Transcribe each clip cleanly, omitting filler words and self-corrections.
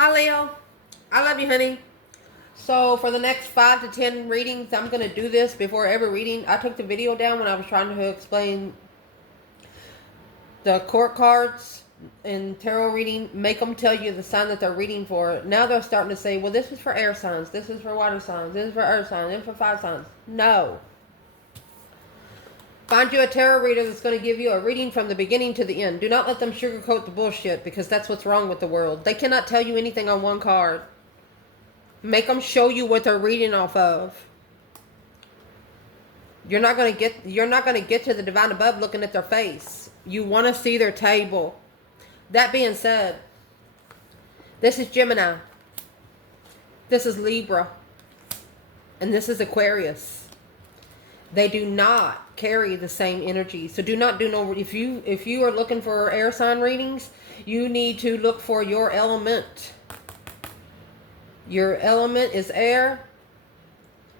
Hi, Leo. I love you, honey. So for the next 5 to 10 readings, I'm going to do this before every reading. I took the video down when I was trying to explain the court cards in tarot reading. Make them tell you the sign that they're reading for. Now they're starting to say, well, this is for air signs. This is for water signs. This is for earth signs. This is for fire signs. No. Find you a tarot reader that's going to give you a reading from the beginning to the end. Do not let them sugarcoat the bullshit, because that's what's wrong with the world. They cannot tell you anything on one card. Make them show you what they're reading off of. You're not going to get to the divine above looking at their face. You want to see their table. That being said, this is Gemini. This is Libra. And this is Aquarius. They do not carry the same energy. So do not do no, if you are looking for air sign readings, you need to look for your element. Your element is air,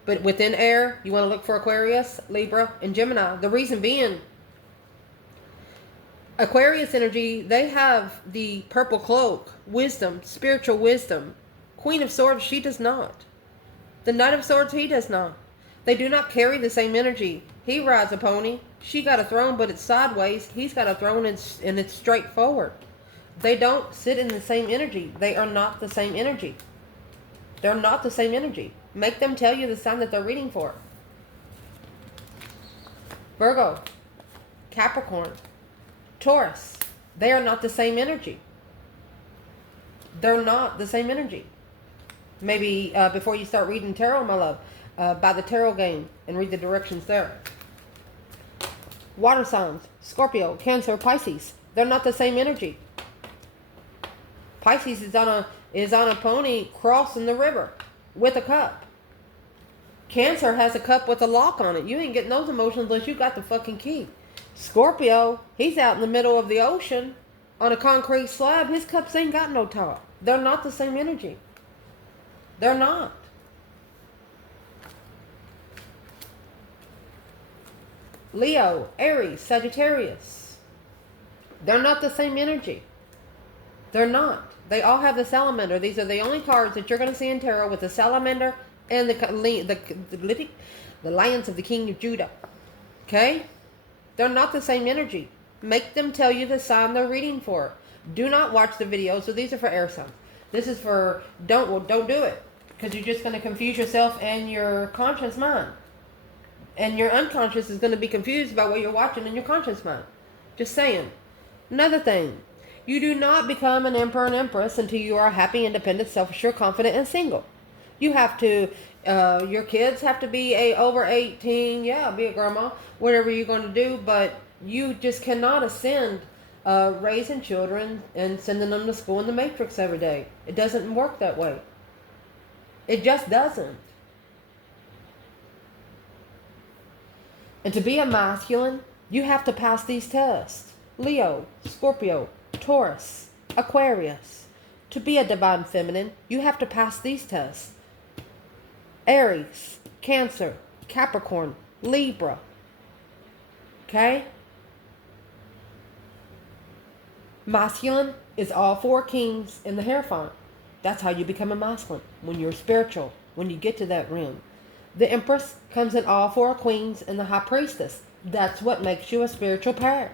but within air, you want to look for Aquarius, Libra, and Gemini. The reason being, Aquarius energy, they have the purple cloak, wisdom, spiritual wisdom. Queen of Swords, she does not. The Knight of Swords, he does not. They do not carry the same energy. He rides a pony. She got a throne, but it's sideways. He's got a throne and it's straight forward. They don't sit in the same energy. They are not the same energy. They're not the same energy. Make them tell you the sign that they're reading for. Virgo, Capricorn, Taurus. They are not the same energy. They're not the same energy. Maybe before you start reading tarot, my love, buy the tarot game and read the directions there. Water signs, Scorpio, Cancer, Pisces. They're not the same energy. Pisces is on a pony crossing the river with a cup. Cancer has a cup with a lock on it. You ain't getting those emotions unless you got the fucking key. Scorpio, he's out in the middle of the ocean on a concrete slab. His cups ain't got no top. They're not the same energy. They're not. Leo, Aries, Sagittarius. They're not the same energy. They're not. They all have the salamander. These are the only cards that you're going to see in tarot with the salamander and the lions of the King of Judah. Okay? They're not the same energy. Make them tell you the sign they're reading for. Do not watch the videos. So these are for air signs. This is for don't do it, because you're just going to confuse yourself and your conscious mind. And your unconscious is going to be confused about what you're watching in your conscious mind. Just saying. Another thing. You do not become an emperor and empress until you are happy, independent, self-assured, confident, and single. You have to, your kids have to be over 18. Yeah, be a grandma. Whatever you're going to do. But you just cannot ascend raising children and sending them to school in the matrix every day. It doesn't work that way. It just doesn't. And to be a masculine, you have to pass these tests. Leo, Scorpio, Taurus, Aquarius. To be a divine feminine, you have to pass these tests. Aries, Cancer, Capricorn, Libra. Okay? Masculine is all four kings in the Hierophant. That's how you become a masculine. When you're spiritual, when you get to that realm. The Empress comes in all four queens and the High Priestess. That's what makes you a spiritual pair.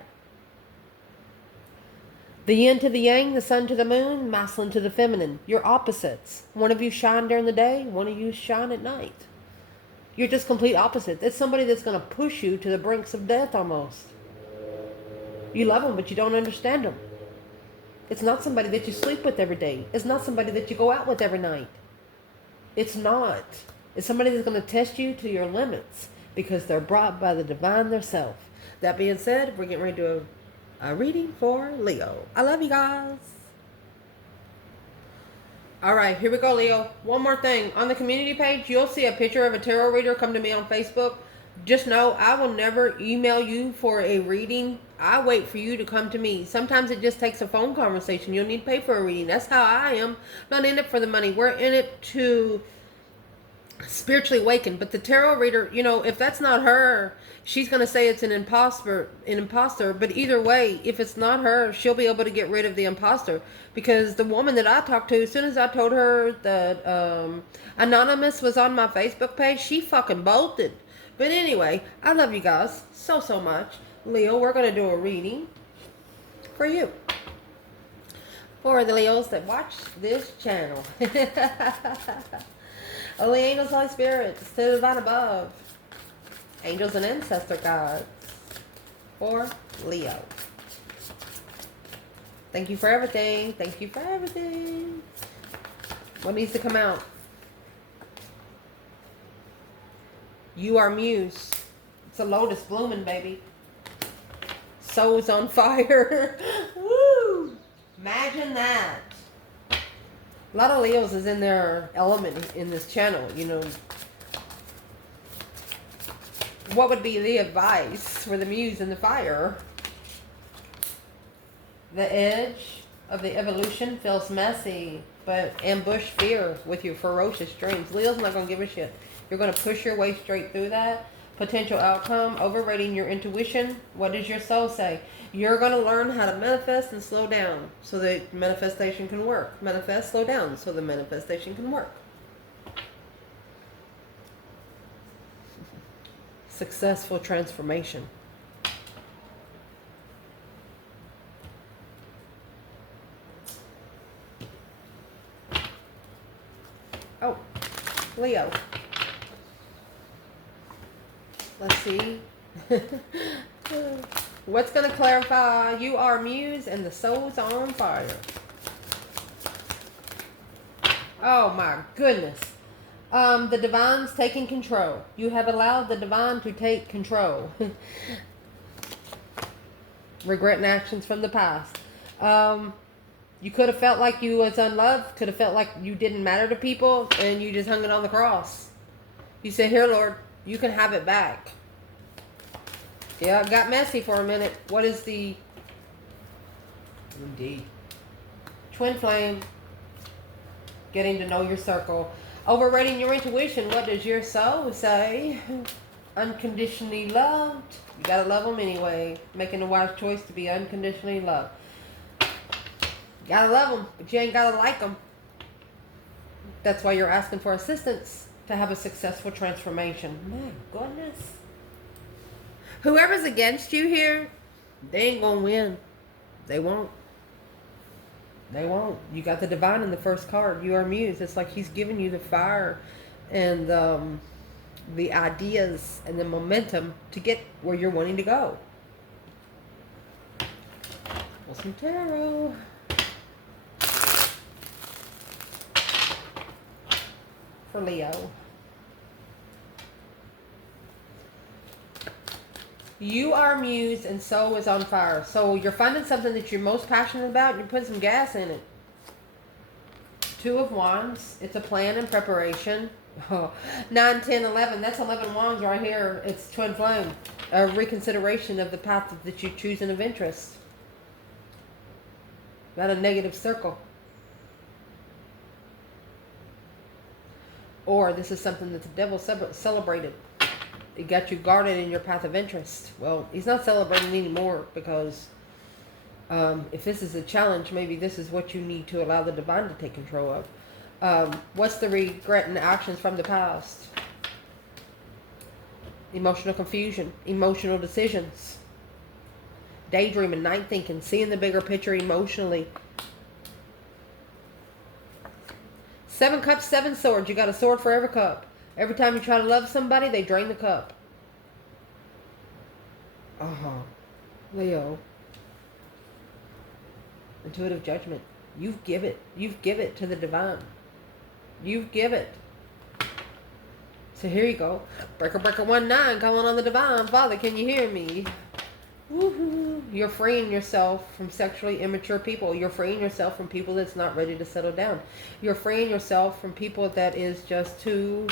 The yin to the yang, the sun to the moon, masculine to the feminine. You're opposites. One of you shine during the day, one of you shine at night. You're just complete opposites. It's somebody that's going to push you to the brinks of death almost. You love them, but you don't understand them. It's not somebody that you sleep with every day. It's not somebody that you go out with every night. It's not. It's somebody that's going to test you to your limits because they're brought by the divine themselves. That being said, we're getting ready to do a reading for Leo. I love you guys. All right, here we go, Leo. One more thing. On the community page, you'll see a picture of a tarot reader come to me on Facebook. Just know I will never email you for a reading. I wait for you to come to me. Sometimes it just takes a phone conversation. You'll need to pay for a reading. That's how I am. Not in it for the money. We're in it to spiritually awakened. But the tarot reader, you know, if that's not her, she's going to say it's an imposter. But either way, if it's not her, she'll be able to get rid of the imposter. Because the woman that I talked to, as soon as I told her that Anonymous was on my Facebook page, she fucking bolted. But anyway, I love you guys so, so much. Leo, we're going to do a reading for you. For the Leos that watch this channel. Holy angels, Holy spirits, to the divine above. Angels and ancestor gods. For Leo. Thank you for everything. Thank you for everything. What needs to come out? You are Muse. It's a lotus blooming, baby. Soul's on fire. Woo! Imagine that. A lot of Leos is in their element in this channel, you know. What would be the advice for the Muse and the fire? The edge of the evolution feels messy, but ambush fear with your ferocious dreams. Leo's not going to give a shit. You're going to push your way straight through that. Potential outcome, overrating your intuition. What does your soul say? You're going to learn how to manifest and slow down so that manifestation can work. Manifest, slow down so the manifestation can work. Successful transformation. Oh, Leo. Let's see. What's going to clarify? You are Muse and the soul's on fire. Oh my goodness. The divine's taking control. You have allowed the divine to take control. Regretting actions from the past. You could have felt like you was unloved. Could have felt like you didn't matter to people. And you just hung it on the cross. You said, here, Lord, you can have it back. Yeah, it got messy for a minute. What is the... Indeed. Twin flame. Getting to know your circle. Overrating your intuition. What does your soul say? Unconditionally loved. You gotta love them anyway. Making a wise choice to be unconditionally loved. You gotta love them, but you ain't gotta like them. That's why you're asking for assistance to have a successful transformation. My goodness. Whoever's against you here, they ain't gonna win. They won't. They won't. You got the divine in the first card. You are Muse. It's like he's giving you the fire and the ideas and the momentum to get where you're wanting to go. Pull some tarot. For Leo. You are Muse and soul is on fire. So you're finding something that you're most passionate about and you're putting some gas in it. Two of Wands. It's a plan and preparation. Oh, 9, 10, 11. That's 11 Wands right here. It's twin flame. A reconsideration of the path that you choose and of interest. Not a negative circle. Or this is something that the devil celebrated. It got you guarded in your path of interest. Well, he's not celebrating anymore because if this is a challenge, maybe this is what you need to allow the divine to take control of. What's the regret and actions from the past? Emotional confusion, emotional decisions, daydreaming, night thinking, seeing the bigger picture emotionally. 7 cups, 7 swords. You got a sword for every cup. Every time you try to love somebody, they drain the cup. Leo. Intuitive judgment. You give it. You give it to the divine. You give it. So here you go. Breaker, breaker, 1-9. Calling on the divine. Father, can you hear me? Woohoo. You're freeing yourself from sexually immature people. You're freeing yourself from people that's not ready to settle down. You're freeing yourself from people that is just too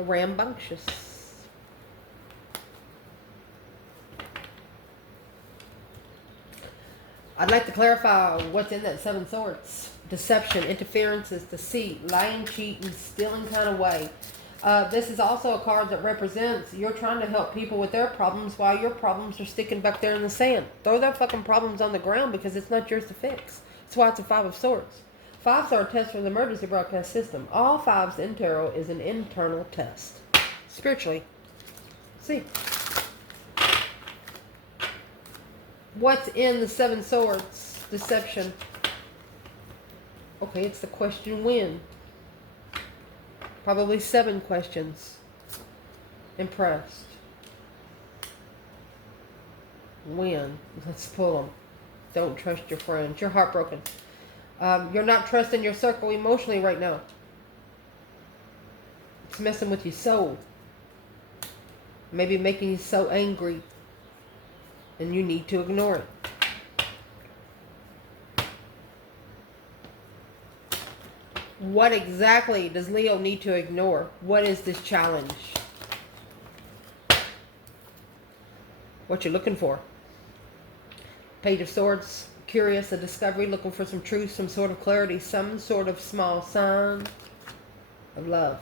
rambunctious. I'd like to clarify what's in that 7 swords. Deception, interferences, deceit, lying, cheating, stealing kind of way. This is also a card that represents you're trying to help people with their problems while your problems are sticking back there in the sand. Throw their fucking problems on the ground because it's not yours to fix. That's why it's a Five of Swords. Fives are a test for the emergency broadcast system. All fives in tarot is an internal test. Spiritually. See. What's in the Seven Swords? Deception. Okay, it's the question when. Probably 7 questions. Impressed. When? Let's pull them. Don't trust your friends. You're heartbroken. You're not trusting your circle emotionally right now. It's messing with your soul. Maybe making you so angry. And you need to ignore it. What exactly does Leo need to ignore? What is this challenge? What you're looking for? Page of Swords, curious, a discovery, looking for some truth, some sort of clarity, some sort of small sign of love.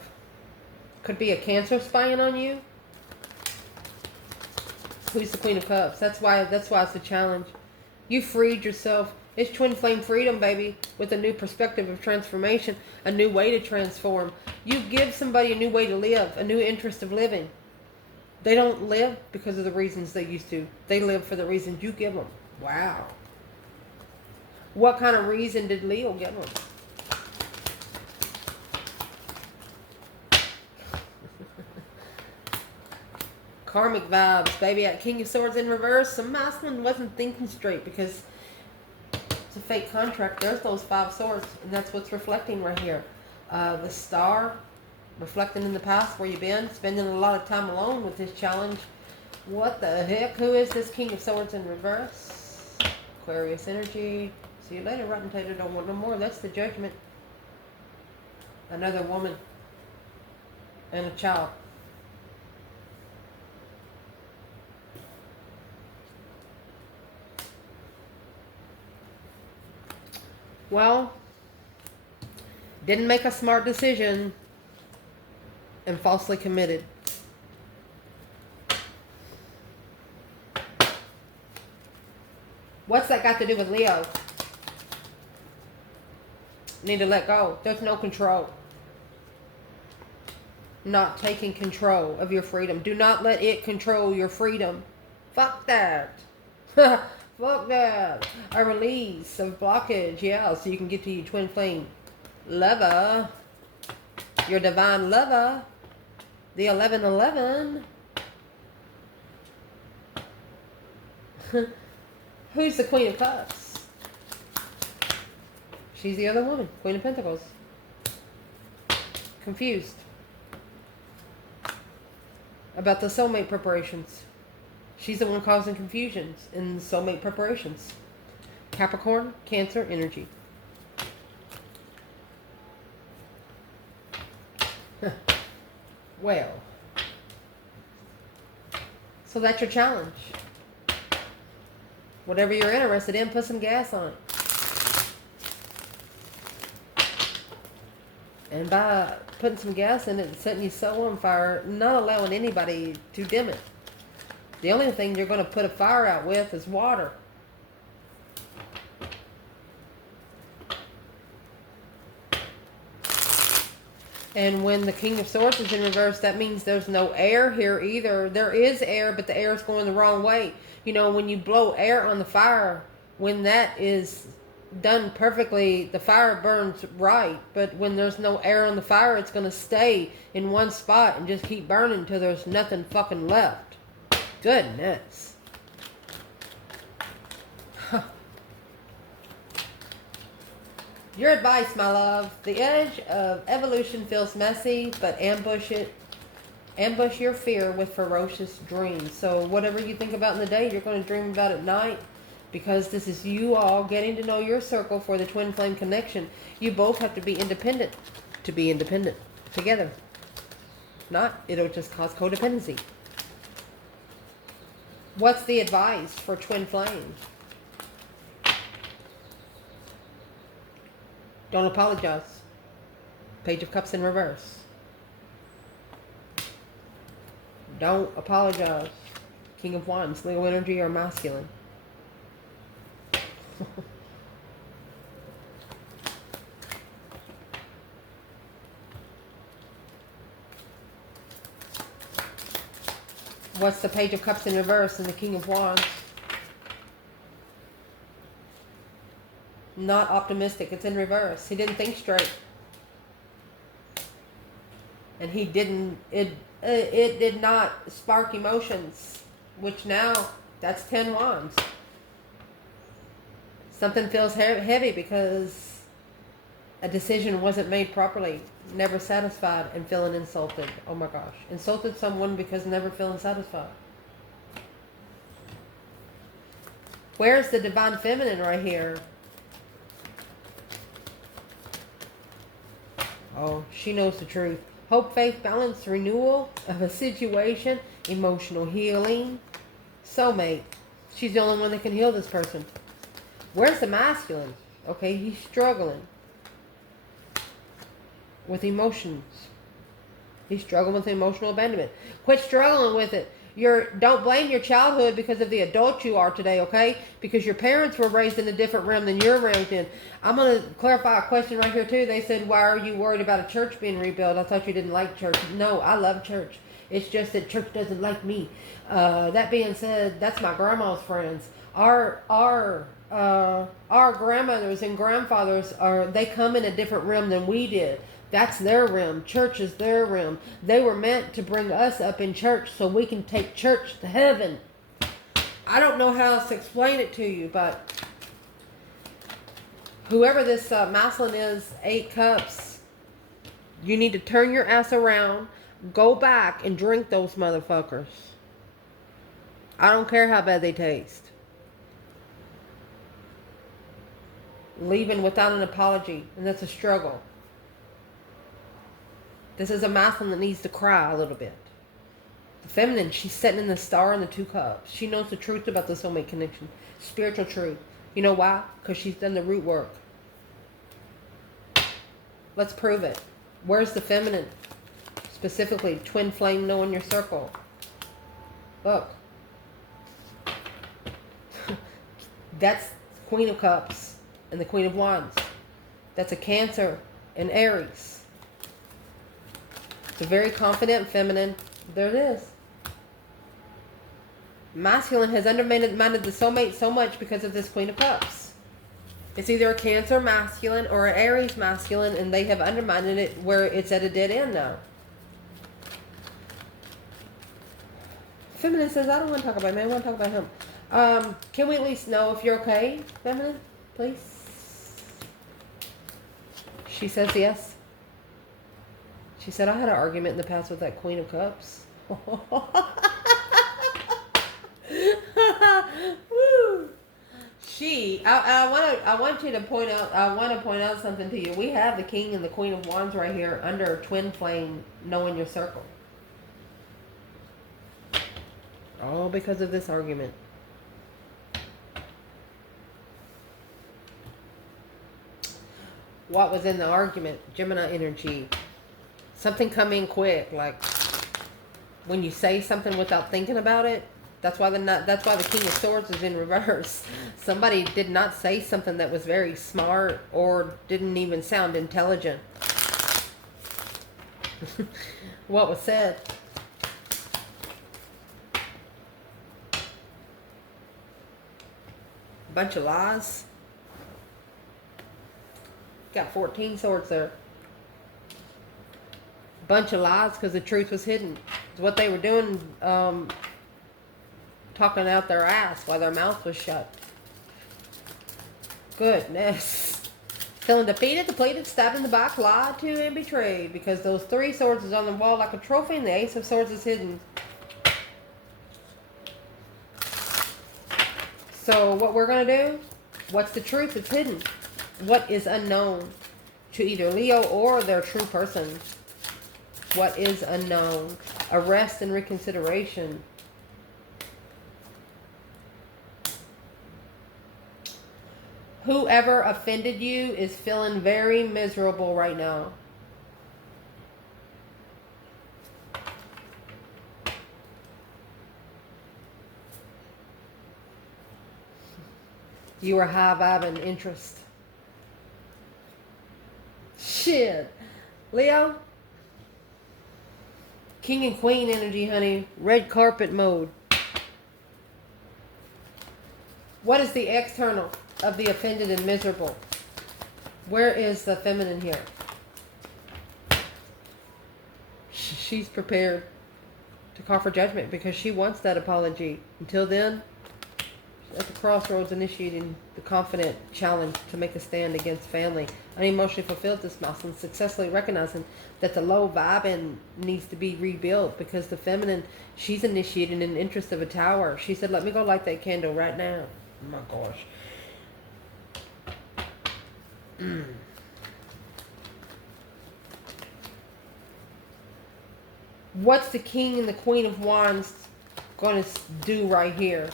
Could be a Cancer spying on you. Who's the Queen of Cups? That's why it's a challenge. You freed yourself. It's twin flame freedom, baby, with a new perspective of transformation, a new way to transform. You give somebody a new way to live, a new interest of living. They don't live because of the reasons they used to. They live for the reasons you give them. Wow. What kind of reason did Leo give them? Karmic vibes, baby. At King of Swords in reverse, some masculine wasn't thinking straight because it's a fake contract. There's those 5 swords, and that's what's reflecting right here. The Star, reflecting in the past where you've been, spending a lot of time alone with this challenge. What the heck? Who is this King of Swords in reverse? Aquarius energy. See you later, rotten tater. Don't want no more. That's the Judgment. Another woman and a child. Well, didn't make a smart decision and falsely committed. What's that got to do with Leo? Need to let go. There's no control. Not taking control of your freedom. Do not let it control your freedom. Fuck that. Fuck that. A release of blockage. Yeah, so you can get to your twin flame lover. Your divine lover. The 1111. Who's the Queen of Cups? She's the other woman. Queen of Pentacles. Confused about the soulmate preparations. She's the one causing confusions in soulmate preparations. Capricorn, Cancer energy. Well. So that's your challenge. Whatever you're interested in, put some gas on it. And by putting some gas in it and setting your soul on fire, not allowing anybody to dim it. The only thing you're going to put a fire out with is water. And when the King of Swords is in reverse, that means there's no air here either. There is air, but the air is going the wrong way. You know, when you blow air on the fire, when that is done perfectly, the fire burns right. But when there's no air on the fire, it's going to stay in one spot and just keep burning until there's nothing fucking left. Goodness. Huh. Your advice, my love. The edge of evolution feels messy, but ambush it. Ambush your fear with ferocious dreams. So whatever you think about in the day, you're going to dream about at night. Because this is you all getting to know your circle for the twin flame connection. You both have to be independent to be independent together. If not, it'll just cause codependency. What's the advice for twin flame? Don't apologize. Page of Cups in reverse. Don't apologize. King of Wands, Leo energy or masculine. What's the Page of Cups in reverse and the King of Wands? Not optimistic. It's in reverse. He didn't think straight. And he didn't, it did not spark emotions, which now, that's 10 Wands. Something feels heavy because a decision wasn't made properly. Never satisfied and feeling insulted. Oh my gosh. Insulted someone because never feeling satisfied. Where's the divine feminine right here? Oh, she knows the truth. Hope, faith, balance, renewal of a situation, emotional healing, soulmate. She's the only one that can heal this person. Where's the masculine? Okay, he's struggling with emotions. He's struggling with emotional abandonment. Quit struggling with it. Don't blame your childhood because of the adult you are today, okay? Because your parents were raised in a different realm than you're raised in. I'm going to clarify a question right here, too. They said, why are you worried about a church being rebuilt? I thought you didn't like church. No, I love church. It's just that church doesn't like me. That being said, that's my grandma's friends. Our grandmothers and grandfathers, they come in a different realm than we did. That's their realm. Church is their realm. They were meant to bring us up in church so we can take church to heaven. I don't know how else to explain it to you, but whoever this masculine is, 8 cups, you need to turn your ass around, go back and drink those motherfuckers. I don't care how bad they taste. Leaving without an apology, and that's a struggle. This is a masculine that needs to cry a little bit. The feminine, she's sitting in the star and the 2 cups. She knows the truth about the soulmate connection. Spiritual truth. You know why? Because she's done the root work. Let's prove it. Where's the feminine? Specifically, twin flame knowing your circle. Look. That's Queen of Cups and the Queen of Wands. That's a Cancer and Aries. It's a very confident feminine. There it is. Masculine has undermined the soulmate so much because of this Queen of Cups. It's either a Cancer masculine or an Aries masculine, and they have undermined it where it's at a dead end now. Feminine says, I don't want to talk about me. I want to talk about him. Can we at least know if you're okay, feminine? Please? She says yes. She said, I had an argument in the past with that Queen of Cups. Woo. I want you to point out, I want to point out something to you. We have the King and the Queen of Wands right here under twin flame knowing your circle. All because of this argument. What was in the argument? Gemini energy. Something come in quick, like when you say something without thinking about it. That's why the King of Swords is in reverse. Somebody did not say something that was very smart or didn't even sound intelligent. What was said? Bunch of lies. Got 14 swords there. Bunch of lies because the truth was hidden. It's what they were doing, talking out their ass while their mouth was shut. Goodness. Feeling defeated, depleted, stabbed in the back, lied to, and betrayed. Because those 3 swords is on the wall like a trophy and the Ace of Swords is hidden. So what we're going to do, what's the truth? It's hidden. What is unknown to either Leo or their true person? What is unknown? Arrest and reconsideration. Whoever offended you is feeling very miserable right now. You are high vibing interest. Shit. Leo. King and queen energy, honey. Red carpet mode. What is the external of the offended and miserable? Where is the feminine here? She's prepared to call for judgment because she wants that apology. Until then, she's at the crossroads initiating the confident challenge to make a stand against family. Unemotionally fulfilled this milestone, successfully recognizing that the low vibing needs to be rebuilt because the feminine, she's initiating an interest of a tower. She said, let me go light that candle right now. Oh my gosh. What's the king and the queen of wands going to do right here?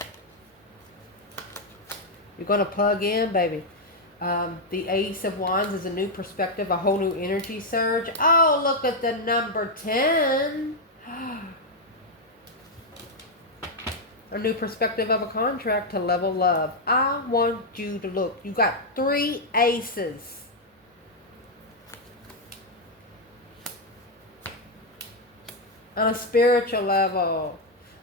You're going to plug in, baby. The ace of wands is a new perspective, a whole new energy surge. Oh, look at the number 10. A new perspective of a contract to level love. I want you to look. You got 3 aces. On a spiritual level,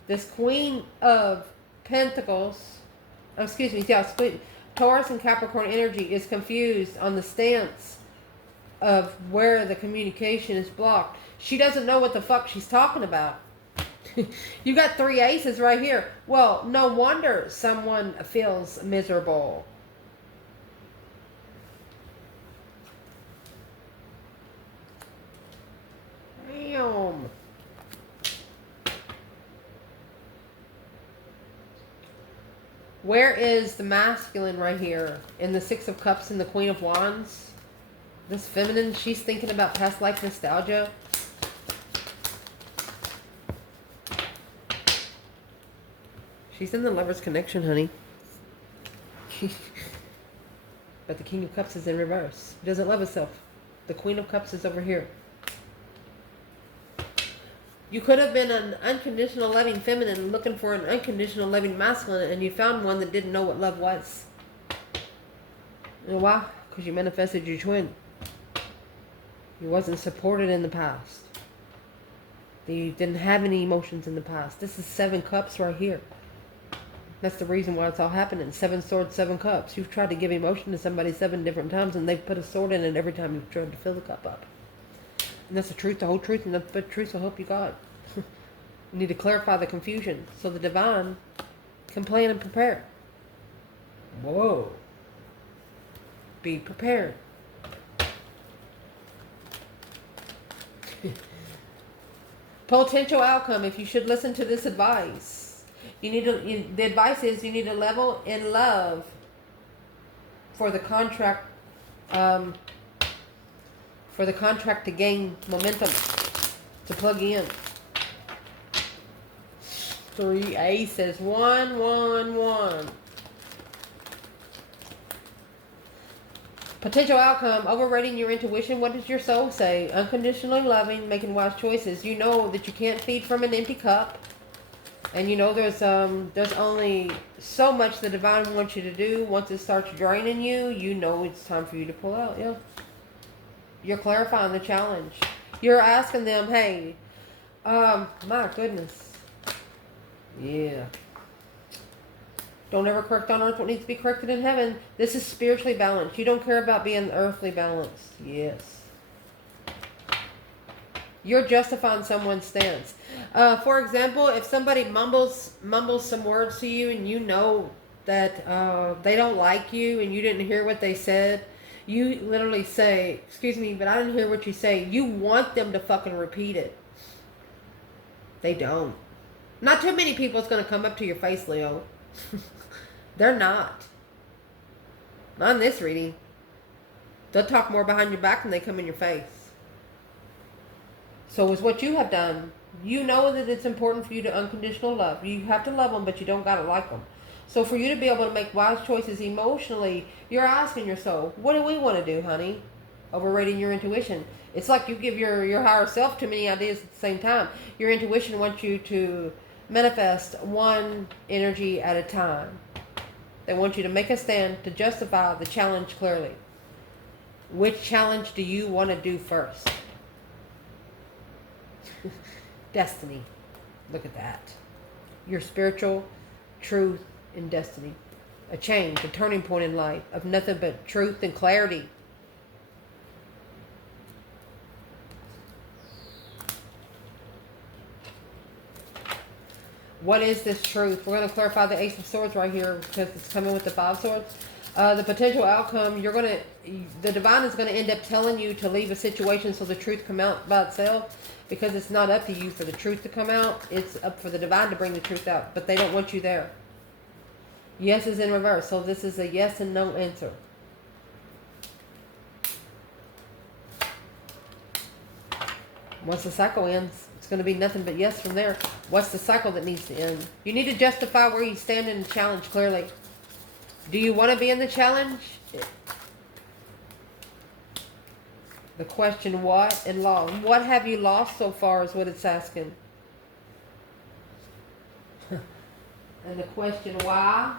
this Queen of Pentacles, Taurus and Capricorn energy is confused on the stance of where the communication is blocked. She doesn't know what the fuck she's talking about. You got 3 aces right here. Well, no wonder someone feels miserable. Damn. Where is the masculine right here? In the 6 of Cups and the Queen of Wands? This feminine, she's thinking about past life nostalgia. She's in the Lover's connection, honey. But the King of Cups is in reverse. He doesn't love himself. The Queen of Cups is over here. You could have been an unconditional loving feminine looking for an unconditional loving masculine, and you found one that didn't know what love was. You know why? Because you manifested your twin. You wasn't supported in the past. You didn't have any emotions in the past. This is 7 cups right here. That's the reason why it's all happening. 7 swords, 7 cups. You've tried to give emotion to somebody 7 different times, and they've put a sword in it every time you've tried to fill the cup up. And that's the truth, the whole truth, and that's the truth I hope you got. You need to clarify the confusion so the divine can plan and prepare. Whoa. Be prepared. Potential outcome, if you should listen to this advice. The advice is you need to level in love for the contract to gain momentum, to plug in. 3 aces. 1, 1, 1. Potential outcome, overrating your intuition. What does your soul say? Unconditionally loving, making wise choices. You know that you can't feed from an empty cup. And you know there's only so much the divine wants you to do. Once it starts draining you, you know it's time for you to pull out. Yeah. You're clarifying the challenge. You're asking them, hey, my goodness. Yeah. Don't ever correct on earth what needs to be corrected in heaven. This is spiritually balanced. You don't care about being earthly balanced. Yes. You're justifying someone's stance. For example, if somebody mumbles some words to you and you know that they don't like you and you didn't hear what they said, you literally say, excuse me, but I didn't hear what you say. You want them to fucking repeat it. They don't. Not too many people is going to come up to your face, Leo. They're not. Not in this reading. They'll talk more behind your back than they come in your face. So with what you have done, you know that it's important for you to unconditional love. You have to love them, but you don't got to like them. So for you to be able to make wise choices emotionally, you're asking your soul, what do we want to do, honey? Overrating your intuition. It's like you give your higher self too many ideas at the same time. Your intuition wants you to manifest one energy at a time. They want you to make a stand to justify the challenge clearly. Which challenge do you want to do first? Destiny. Look at that. Your spiritual truth and destiny. A change, a turning point in life of nothing but truth and clarity. What is this truth? We're going to clarify the Ace of Swords right here because it's coming with the Five of Swords. The potential outcome, the divine is going to end up telling you to leave a situation so the truth come out by itself, because it's not up to you for the truth to come out. It's up for the divine to bring the truth out, but they don't want you there. Yes is in reverse, so this is a yes and no answer. Once the cycle ends, it's going to be nothing but yes from there. What's the cycle that needs to end? You need to justify where you stand in the challenge clearly. Do you want to be in the challenge? The question what and law. What have you lost so far is what it's asking. And the question why?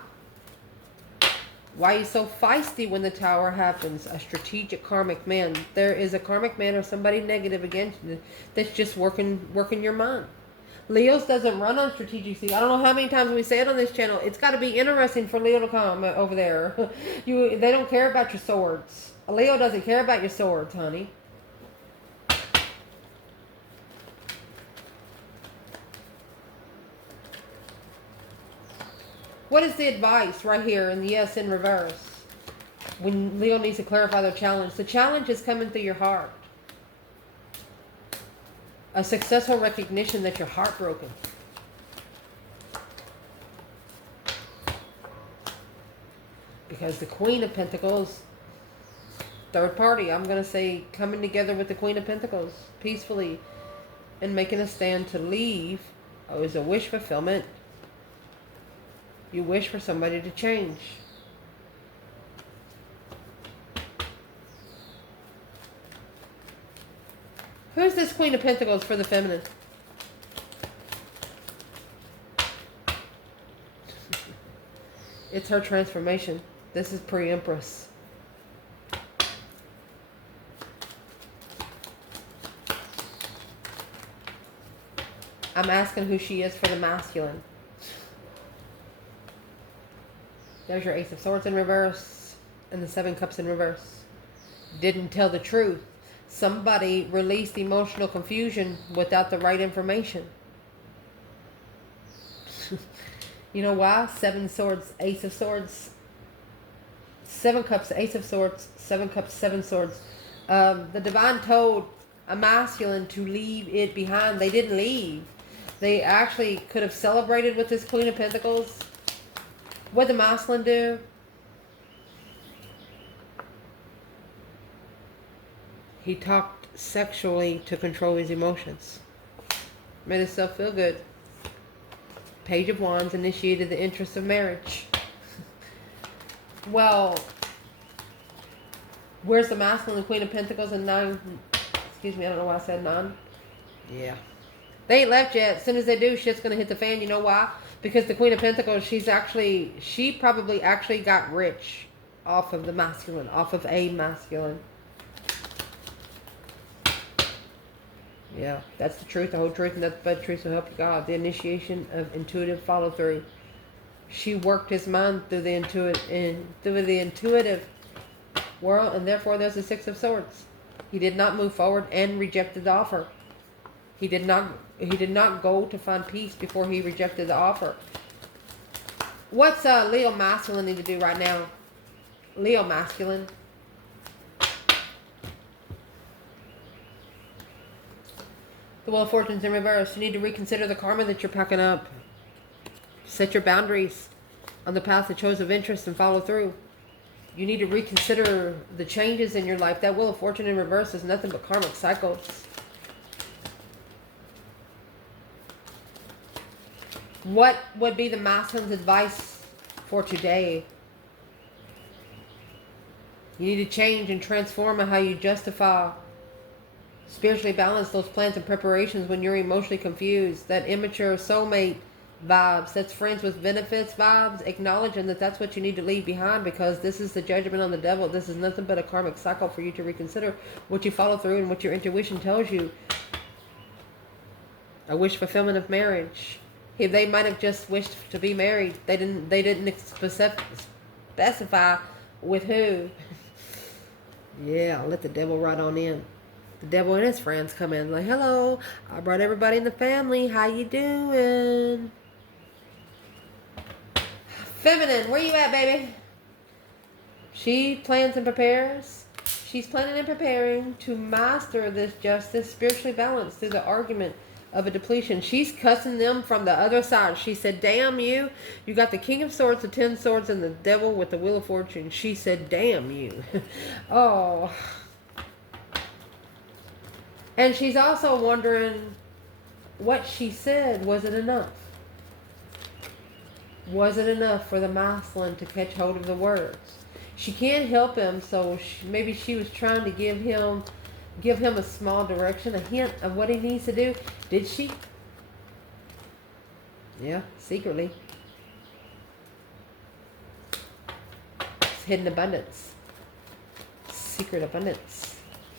Why are you so feisty when the Tower happens? A strategic karmic man. There is a karmic man or somebody negative against you that's just working your mind. Leo's doesn't run on strategic. I don't know how many times we say it on this channel. It's got to be interesting for Leo to come over there. They don't care about your swords. Leo doesn't care about your swords, honey. What is the advice right here in the yes in reverse? When Leo needs to clarify their challenge. The challenge is coming through your heart. A successful recognition that you're heartbroken. Because the Queen of Pentacles, third party, I'm going to say coming together with the Queen of Pentacles peacefully and making a stand to leave is a wish fulfillment. You wish for somebody to change. Who's this Queen of Pentacles for the feminine? It's her transformation. This is pre-Empress. I'm asking who she is for the masculine. There's your Ace of Swords in reverse and the Seven Cups in reverse. Didn't tell the truth. Somebody released emotional confusion without the right information. You know why? Seven Swords, Ace of Swords, Seven Cups, Ace of Swords, Seven Cups, Seven Swords. The divine told a masculine to leave it behind. They didn't leave. They actually could have celebrated with this Queen of Pentacles. What did the masculine do? He talked sexually to control his emotions. Made himself feel good. Page of Wands initiated the interest of marriage. Well, where's the masculine and Queen of Pentacles and Nine? Excuse me, I don't know why I said Nine. Yeah. They ain't left yet. As soon as they do, shit's going to hit the fan. You know why? Because the Queen of Pentacles, she probably actually got rich off of the masculine, off of a masculine. Yeah, that's the truth, the whole truth, and that's the truth will help you God. The initiation of intuitive follow through. She worked his mind through the intuitive world, and therefore there's the Six of Swords. He did not move forward and rejected the offer. He did not go to find peace before he rejected the offer. What's Leo masculine need to do right now? Leo masculine. The Wheel of Fortune's in reverse. You need to reconsider the karma that you're packing up. Set your boundaries on the path that chose of interest and follow through. You need to reconsider the changes in your life. That Wheel of Fortune in reverse is nothing but karmic cycles. What would be the masculine's advice for today? You need to change and transform how you justify. Spiritually balance those plans and preparations when you're emotionally confused. That immature soulmate vibes. That's friends with benefits vibes. Acknowledging that that's what you need to leave behind, because this is the judgment on the devil. This is nothing but a karmic cycle for you to reconsider what you follow through and what your intuition tells you. A wish fulfillment of marriage. They might have just wished to be married. They didn't specify with who. Yeah, let the devil right on in. The devil and his friends come in like, hello, I brought everybody in the family. How you doing? Feminine, where you at, baby? She plans and prepares. She's planning and preparing to master this justice, spiritually balanced through the argument of a depletion. She's cussing them from the other side. She said, damn you. You got the King of Swords, the 10 Swords, and the devil with the Wheel of Fortune. She said, damn you. Oh. And she's also wondering, what she said, was it enough? Was it enough for the masculine to catch hold of the words? She can't help him, so maybe she was trying to give him a small direction, a hint of what he needs to do. Did she? Yeah, secretly. It's hidden abundance. Secret abundance.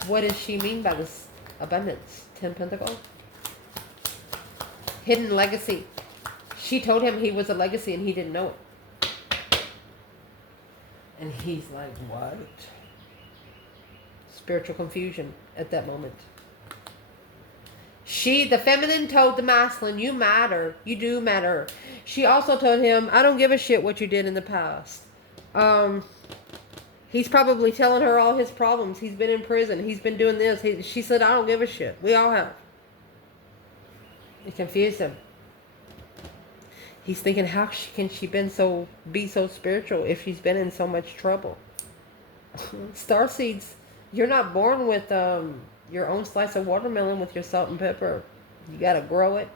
What does she mean by this abundance? 10 Pentacles. Hidden legacy. She told him he was a legacy and he didn't know it. And he's like, what? Spiritual confusion at that moment. The feminine told the masculine, you matter. You do matter. She also told him, I don't give a shit what you did in the past. He's probably telling her all his problems. He's been in prison. He's been doing this. She said, I don't give a shit. We all have. It confused him. He's thinking, how can she be so spiritual if she's been in so much trouble? Starseeds, you're not born with your own slice of watermelon with your salt and pepper. You got to grow it,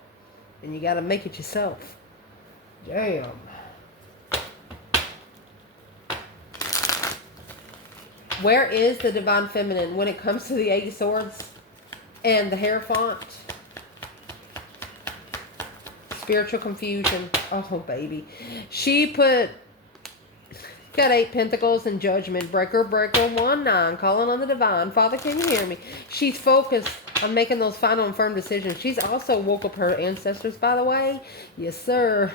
and you got to make it yourself. Damn. Where is the divine feminine when it comes to the 8 of Swords and the Hierophant? Spiritual confusion. Oh, baby. She got 8 Pentacles and Judgment. Breaker, 1-9. Calling on the divine. Father, can you hear me? She's focused on making those final and firm decisions. She's also woke up her ancestors, by the way. Yes, sir.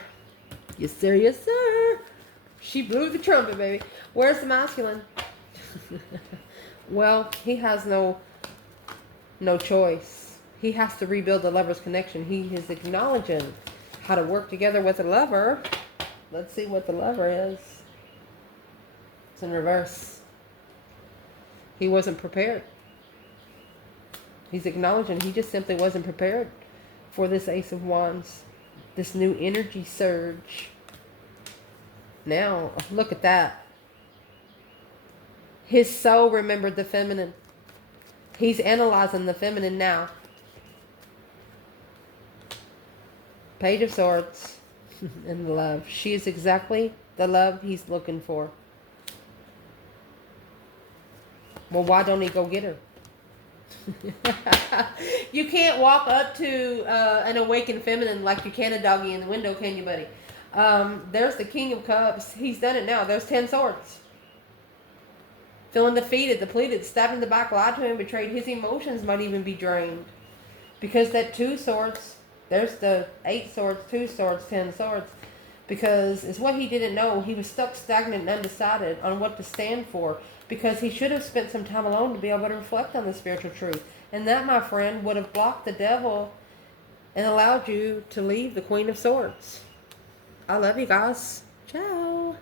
Yes, sir. Yes, sir. She blew the trumpet, baby. Where's the masculine? Well, he has no choice. He has to rebuild the lover's connection. He is acknowledging how to work together with a lover. Let's see what the lover is. It's in reverse. He wasn't prepared. He's acknowledging he just simply wasn't prepared for this Ace of Wands. This new energy surge. Now, look at that. His soul remembered the feminine. He's analyzing the feminine now. Page of Swords and love. She is exactly the love he's looking for. Well, why don't he go get her? You can't walk up to an awakened feminine like you can a doggy in the window, can you, buddy? There's the King of Cups. He's done it now. There's 10 Swords. Feeling defeated, depleted, stabbed in the back, lied to him, betrayed. His emotions might even be drained. Because that 2 Swords, there's the 8 Swords, 2 Swords, 10 Swords. Because it's what he didn't know. He was stuck, stagnant, and undecided on what to stand for. Because he should have spent some time alone to be able to reflect on the spiritual truth. And that, my friend, would have blocked the devil and allowed you to leave the Queen of Swords. I love you guys. Ciao.